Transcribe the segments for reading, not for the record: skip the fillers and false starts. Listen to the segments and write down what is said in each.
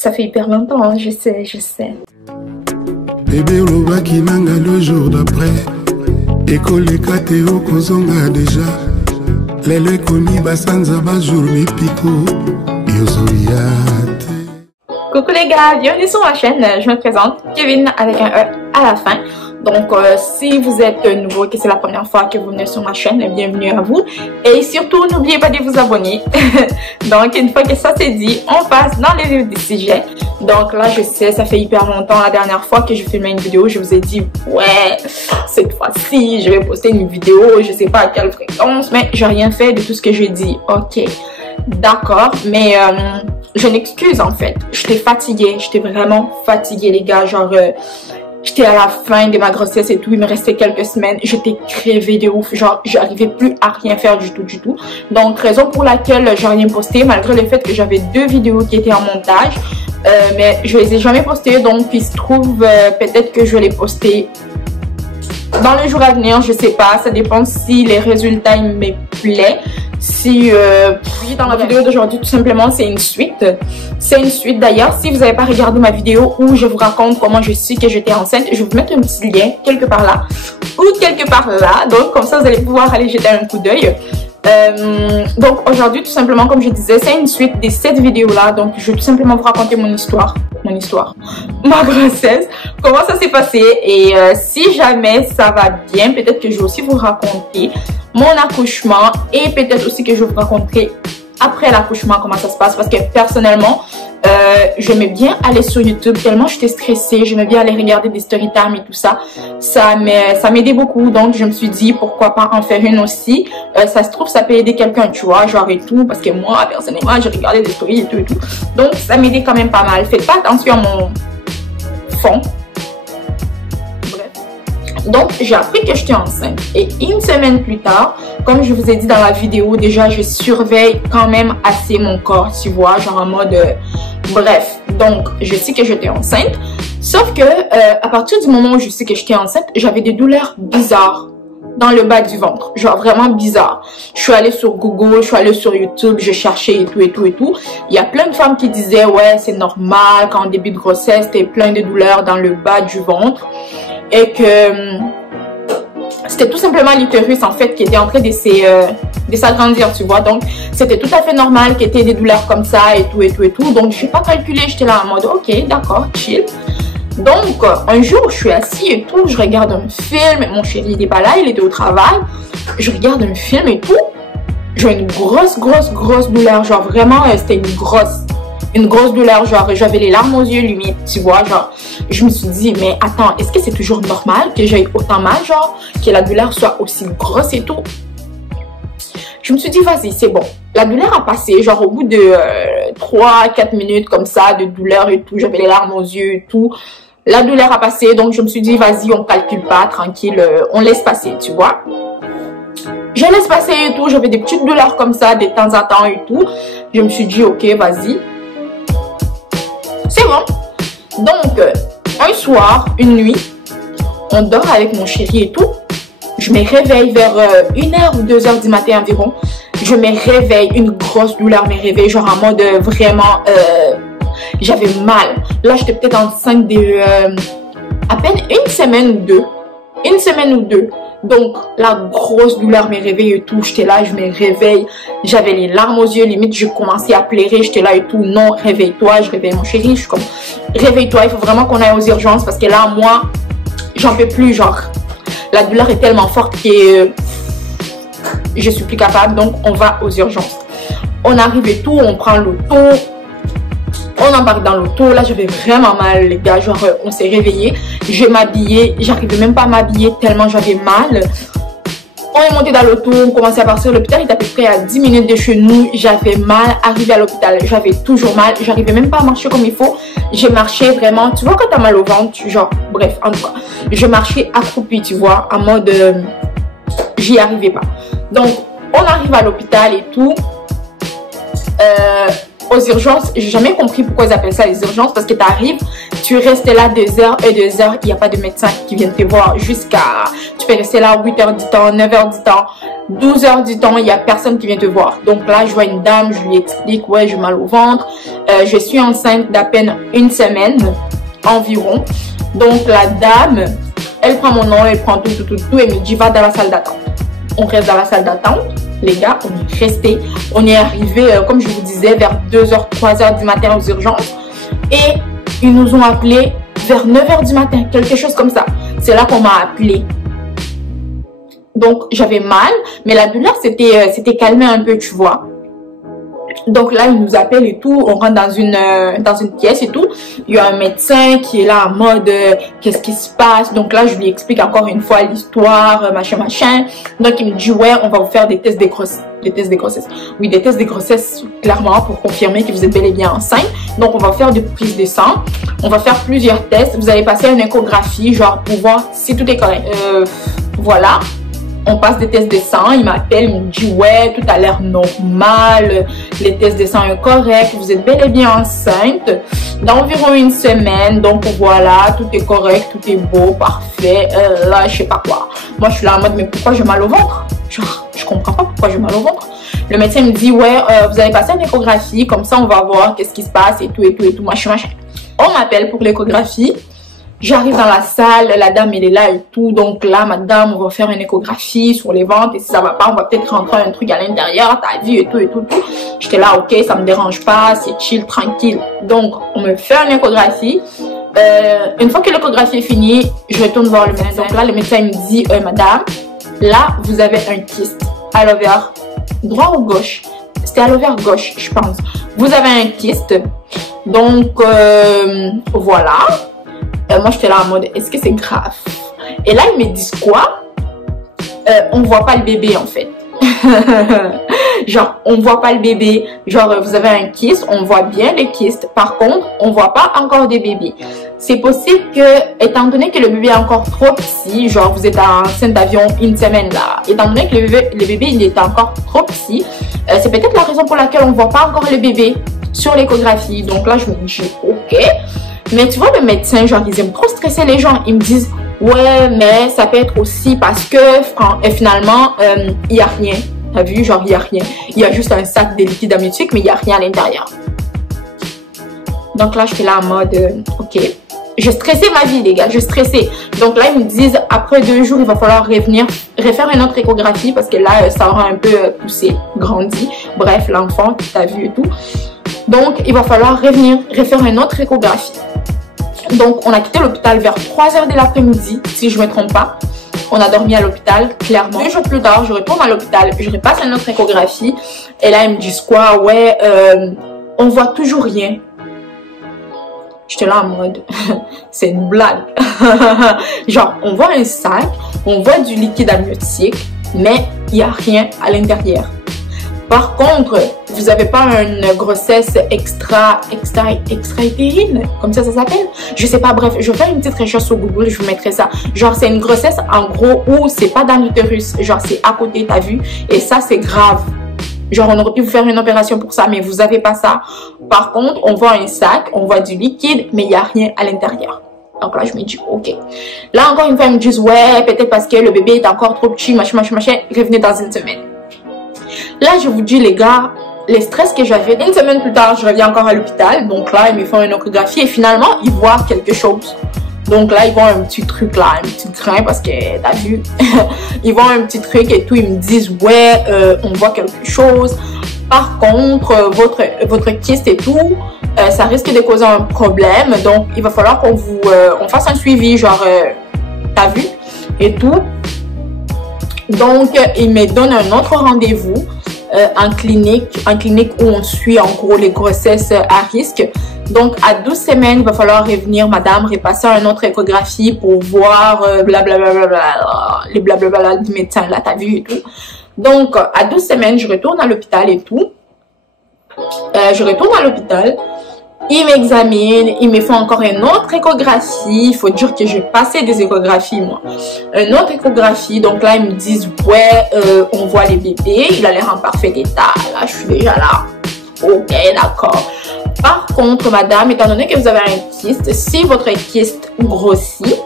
Ça fait hyper longtemps, hein, je sais, je sais. Bébé Loba qui nanga le jour d'après. École Kateo Kozonga déjà. Lelo Koni Basanza Bajour Mipiko. Yozoyate. Coucou les gars, bienvenue sur ma chaîne. Je me présente, Kevin avec un E à la fin. Donc si vous êtes nouveau et que c'est la première fois que vous venez sur ma chaîne, bienvenue à vous. Et surtout, n'oubliez pas de vous abonner. Donc une fois que ça c'est dit, on passe dans les vifs du sujet. Donc là, je sais, ça fait hyper longtemps. La dernière fois que je filmais une vidéo, je vous ai dit, ouais, cette fois-ci, je vais poster une vidéo, je sais pas à quelle fréquence, mais j'ai rien fait de tout ce que je dis. Ok, d'accord, mais je m'excuse en fait. J'étais fatiguée, j'étais vraiment fatiguée les gars, genre... j'étais à la fin de ma grossesse et tout, il me restait quelques semaines, j'étais crevée de ouf, genre j'arrivais plus à rien faire du tout. Donc raison pour laquelle j'ai rien posté, malgré le fait que j'avais 2 vidéos qui étaient en montage, mais je les ai jamais postées, donc il se trouve peut-être que je vais les poster dans les jours à venir, je sais pas, ça dépend si les résultats ils me plaisent. Si oui, dans la vidéo d'aujourd'hui, tout simplement, c'est une suite. C'est une suite d'ailleurs. Si vous n'avez pas regardé ma vidéo où je vous raconte comment je suis que j'étais enceinte, je vais vous mettre un petit lien quelque part là ou quelque part là. Donc comme ça, vous allez pouvoir aller jeter un coup d'œil. Donc aujourd'hui, tout simplement, comme je disais, c'est une suite de cette vidéo là. Donc je vais tout simplement vous raconter mon histoire, ma grossesse, comment ça s'est passé, et si jamais ça va bien, peut-être que je vais aussi vous raconter mon accouchement, et peut-être aussi que je vous raconterai après l'accouchement comment ça se passe, parce que personnellement j'aimais bien aller sur YouTube tellement j'étais stressée, j'aimais bien aller regarder des story time et tout ça, ça m'aidait beaucoup, donc je me suis dit pourquoi pas en faire une aussi, ça se trouve ça peut aider quelqu'un, tu vois, genre et tout, parce que moi personnellement j'ai regardé des stories et tout, donc ça m'aidait quand même pas mal. Faites pas attention à mon fond. Donc, j'ai appris que j'étais enceinte. Et une semaine plus tard, comme je vous ai dit dans la vidéo, déjà, je surveille quand même assez mon corps, tu vois, genre en mode... bref, donc, je sais que j'étais enceinte. Sauf que, à partir du moment où je sais que j'étais enceinte, j'avais des douleurs bizarres dans le bas du ventre. Genre vraiment bizarre. Je suis allée sur Google, je suis allée sur YouTube, je cherchais et tout. Il y a plein de femmes qui disaient, ouais, c'est normal, qu'en début de grossesse, t'es plein de douleurs dans le bas du ventre. Et que c'était tout simplement l'utérus en fait qui était en train de s'agrandir, tu vois. Donc c'était tout à fait normal qu'il y ait des douleurs comme ça et tout. Donc je n'ai pas calculé, j'étais là en mode ok, d'accord, chill. Donc un jour je suis assise et tout, je regarde un film, mon chéri n'était pas là, il était au travail. Je regarde un film et tout, j'ai une grosse douleur, genre vraiment c'était une grosse douleur, genre j'avais les larmes aux yeux limite, tu vois, genre je me suis dit mais attends, est-ce que c'est toujours normal que j'aille autant mal, genre que la douleur soit aussi grosse et tout. Je me suis dit vas-y, c'est bon, la douleur a passé, genre au bout de 3-4 minutes comme ça de douleur et tout, j'avais les larmes aux yeux et tout, la douleur a passé, donc je me suis dit vas-y, on calcule pas, tranquille, on laisse passer, tu vois. Je laisse passer et tout, j'avais des petites douleurs comme ça de temps en temps et tout, je me suis dit ok, vas-y, c'est bon. Donc, un soir, une nuit, on dort avec mon chéri et tout. Je me réveille vers 1h ou 2h du matin environ. Je me réveille, une grosse douleur me réveille, genre en mode vraiment, j'avais mal. Là, j'étais peut-être enceinte de à peine une semaine ou deux. Donc, la grosse douleur me réveille et tout. J'étais là, je me réveille. J'avais les larmes aux yeux. Limite, je commençais à pleurer. J'étais là et tout. Non, réveille-toi. Je réveille mon chéri. Je suis comme, réveille-toi. Il faut vraiment qu'on aille aux urgences. Parce que là, moi, j'en peux plus. Genre, la douleur est tellement forte que je suis plus capable. Donc, on va aux urgences. On arrive et tout. On prend l'auto. On embarque dans l'auto, là j'avais vraiment mal les gars, genre on s'est réveillé, je m'habillais, j'arrivais même pas à m'habiller tellement j'avais mal. On est monté dans l'auto, on commençait à partir, l'hôpital était à peu près à 10 minutes de chez nous, j'avais mal, arrivé à l'hôpital, j'avais toujours mal, j'arrivais même pas à marcher comme il faut, je marchais vraiment, tu vois quand t'as mal au ventre, genre, bref, en tout cas, je marchais accroupie, tu vois, en mode, j'y arrivais pas. Donc, on arrive à l'hôpital et tout, aux urgences. J'ai jamais compris pourquoi ils appellent ça les urgences, parce que tu arrives, tu restes là 2 heures et 2 heures, il n'y a pas de médecin qui vient te voir jusqu'à, tu peux rester là 8 heures du temps, 9 heures du temps, 12 heures du temps, il n'y a personne qui vient te voir. Donc là, je vois une dame, je lui explique, ouais, j'ai mal au ventre, je suis enceinte d'à peine 1 semaine environ. Donc la dame, elle prend mon nom, elle prend tout et me dit, va dans la salle d'attente. On reste dans la salle d'attente. Les gars, on est resté, on est arrivé, comme je vous disais, vers 2h, 3h du matin aux urgences. Et ils nous ont appelés vers 9h du matin, quelque chose comme ça. C'est là qu'on m'a appelé. Donc, j'avais mal, mais la douleur s'était calmée un peu, tu vois. Donc là, ils nous appellent et tout, on rentre dans une pièce et tout. Il y a un médecin qui est là en mode qu'est-ce qui se passe. Donc là, je lui explique encore une fois l'histoire, machin. Donc il me dit ouais, on va vous faire des tests de grossesse. Des tests de grossesse. Oui, des tests de grossesse clairement pour confirmer que vous êtes bel et bien enceinte. Donc on va faire des prises de sang. On va faire plusieurs tests. Vous allez passer une échographie, genre pour voir si tout est correct. Voilà. On passe des tests de sang, il m'appelle, il me dit ouais, tout a l'air normal, les tests de sang sont corrects, vous êtes bel et bien enceinte d'environ 1 semaine, donc voilà, tout est correct, tout est beau, parfait, là je sais pas quoi. Moi je suis là en mode mais pourquoi j'ai mal au ventre? Genre, je comprends pas pourquoi j'ai mal au ventre. Le médecin me dit ouais, vous allez passer une échographie, comme ça on va voir qu'est-ce qui se passe et tout, machin. On m'appelle pour l'échographie. J'arrive dans la salle, la dame elle est là et tout, donc là madame on va faire une échographie sur les ventres et si ça va pas on va peut-être rentrer un truc à l'intérieur, t'as vu et tout. J'étais là ok, ça me dérange pas, c'est chill, tranquille. Donc on me fait une échographie. Une fois que l'échographie est finie, je retourne voir le médecin. Donc là le médecin me dit madame, là vous avez un kyste à l'ovaire droit ou gauche? C'était à l'ovaire gauche je pense. Vous avez un kyste, donc voilà. Moi j'étais là en mode est-ce que c'est grave? Et là ils me disent quoi? On voit pas le bébé en fait. Genre on voit pas le bébé, genre vous avez un kyste, on voit bien les kystes, par contre on voit pas encore des bébés. C'est possible que, étant donné que le bébé est encore trop petit, genre vous êtes enceinte d'avion 1 semaine là, étant donné que le bébé il est encore trop petit, c'est peut-être la raison pour laquelle on voit pas encore le bébé sur l'échographie. Donc là je me dis ok. Mais tu vois, le médecin, genre, ils aiment trop stresser les gens. Ils me disent, ouais, mais ça peut être aussi parce que finalement, il n'y a rien. T'as vu, genre, il n'y a rien. Il y a juste un sac de liquide amniotique, mais il n'y a rien à l'intérieur. Donc là, je suis là en mode, ok. Je stressais ma vie, les gars, je stressais. Donc là, ils me disent, après 2 jours, il va falloir revenir, refaire une autre échographie parce que là, ça aura un peu poussé, grandi. Bref, l'enfant, t'as vu et tout. Donc, il va falloir revenir, refaire une autre échographie. Donc, on a quitté l'hôpital vers 3h de l'après-midi, si je ne me trompe pas. On a dormi à l'hôpital, clairement. 2 jours plus tard, je retourne à l'hôpital, je repasse une autre échographie. Et là, ils me disent quoi? Ouais, on voit toujours rien. J'étais là en mode, c'est une blague. Genre, on voit un sac, on voit du liquide amniotique, mais il n'y a rien à l'intérieur. Par contre, vous n'avez pas une grossesse extra-utérine, comme ça s'appelle. Je sais pas, bref, je vais faire une petite recherche sur Google, je vous mettrai ça. Genre, c'est une grossesse en gros où c'est pas dans l'utérus, genre c'est à côté, t'as vu? Et ça, c'est grave. Genre, on aurait pu vous faire une opération pour ça, mais vous avez pas ça. Par contre, on voit un sac, on voit du liquide, mais il n'y a rien à l'intérieur. Donc là, je me dis, ok. Là, encore une fois, ils me disent, ouais, peut-être parce que le bébé est encore trop petit, machin, revenez dans 1 semaine. Là, je vous dis, les gars, les stress que j'avais. 1 semaine plus tard, je reviens encore à l'hôpital. Donc là, ils me font une échographie et finalement, ils voient quelque chose. Donc là, ils voient un petit truc là, un petit grain parce que t'as vu. Ils voient un petit truc et tout. Ils me disent, ouais, on voit quelque chose. Par contre, votre kyste et tout, ça risque de causer un problème. Donc, il va falloir qu'on on fasse un suivi, genre, t'as vu, et tout. Donc, il me donne un autre rendez-vous en clinique où on suit en gros les grossesses à risque. Donc, à 12 semaines, il va falloir revenir, madame, repasser une autre échographie pour voir blablabla, les blablabla du médecin, là, t'as vu et tout. Donc, à 12 semaines, je retourne à l'hôpital et tout. Je retourne à l'hôpital. Ils m'examinent, ils me font encore une autre échographie. Il faut dire que j'ai passé des échographies, moi. Une autre échographie. Donc là, ils me disent, ouais, on voit les bébés. Il a l'air en parfait état. Là, je suis déjà là. Ok, d'accord. Par contre, madame, étant donné que vous avez un kyste, si votre kyste grossit,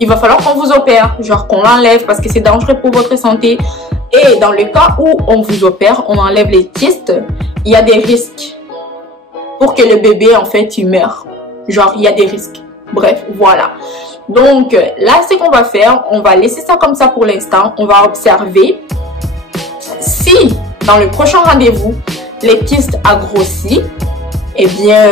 il va falloir qu'on vous opère, genre qu'on l'enlève parce que c'est dangereux pour votre santé. Et dans le cas où on vous opère, on enlève les kystes, il y a des risques pour que le bébé, en fait, il meure. Genre, il y a des risques. Bref, voilà. Donc, là, ce qu'on va faire, on va laisser ça comme ça pour l'instant. On va observer si, dans le prochain rendez-vous, les kystes a grossi. Eh bien,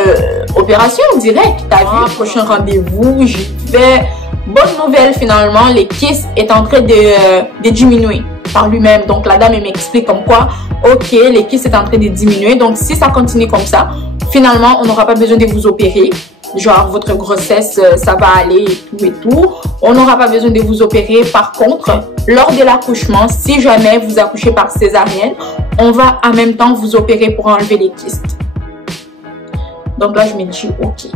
opération directe. T'as vu, prochain rendez-vous, j'y vais. Bonne nouvelle, finalement, les kystes est en train de diminuer par lui-même. Donc, la dame, elle m'explique comme quoi, ok, les kystes est en train de diminuer. Donc, si ça continue comme ça, finalement, on n'aura pas besoin de vous opérer. Genre, votre grossesse, ça va aller et tout. On n'aura pas besoin de vous opérer. Par contre, lors de l'accouchement, si jamais vous accouchez par césarienne, on va en même temps vous opérer pour enlever les kystes. Donc là, je me dis, ok.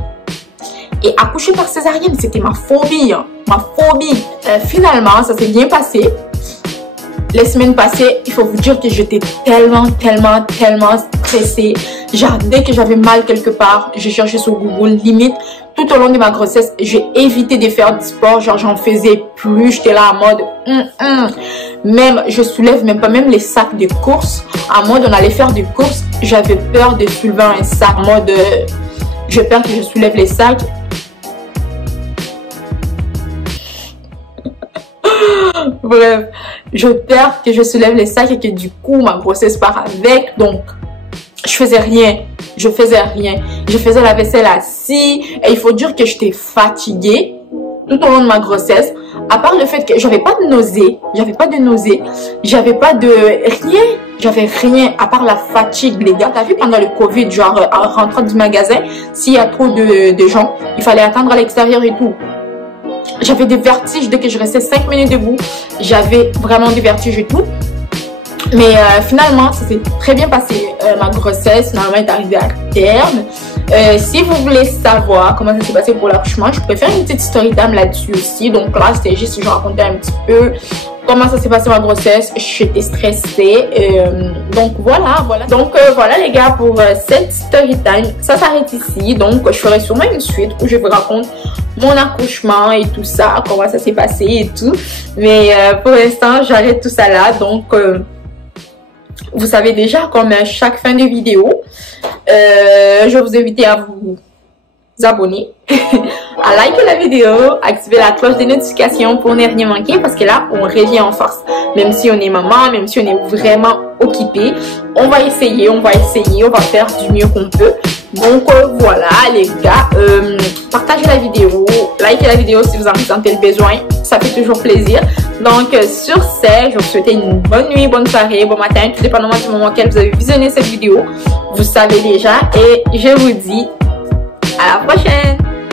Et accoucher par césarienne, c'était ma phobie. Hein, ma phobie. Finalement, ça s'est bien passé. Les semaines passées, il faut vous dire que j'étais tellement stressée. Genre, dès que j'avais mal quelque part, je cherchais sur Google. Limite, tout au long de ma grossesse, j'ai évité de faire du sport. Genre, j'en faisais plus. J'étais là en mode... Même, je soulève même pas même les sacs de course. En mode, on allait faire des courses. J'avais peur de soulever un sac. En mode, j'ai peur que je soulève les sacs. Bref, j'ai peur que je soulève les sacs et que du coup, ma grossesse part avec. Donc, je faisais rien. Je faisais la vaisselle assise. Et il faut dire que j'étais fatiguée tout au long de ma grossesse. À part le fait que j'avais pas de nausées. J'avais pas rien à part la fatigue, les gars. T'as vu pendant le Covid, genre en rentrant du magasin, s'il y a trop de gens, il fallait attendre à l'extérieur et tout. J'avais des vertiges dès que je restais 5 minutes debout. J'avais vraiment des vertiges et tout. Mais finalement, ça s'est très bien passé. Ma grossesse, finalement, est arrivée à terme. Si vous voulez savoir comment ça s'est passé pour l'accouchement, je préfère une petite story time là-dessus aussi. Donc là, c'était juste, je racontais un petit peu comment ça s'est passé ma grossesse. J'étais stressée. Donc voilà. Donc voilà les gars pour cette story time. Ça s'arrête ici. Donc je ferai sûrement une suite où je vous raconte mon accouchement et tout ça, comment ça s'est passé et tout. Mais pour l'instant, j'arrête tout ça là. Donc vous savez déjà, comme chaque fin de vidéo, je vais vous inviter à vous abonner, à liker la vidéo, activer la cloche de notification pour ne rien manquer parce que là, on revient en force. Même si on est maman, même si on est vraiment occupé, on va essayer, on va faire du mieux qu'on peut. Donc voilà les gars, partagez la vidéo, likez la vidéo si vous en ressentez le besoin, ça fait toujours plaisir. Donc sur ce, je vous souhaite une bonne nuit, bonne soirée, bon matin, tout dépendamment du moment auquel vous avez visionné cette vidéo. Vous savez déjà et je vous dis à la prochaine.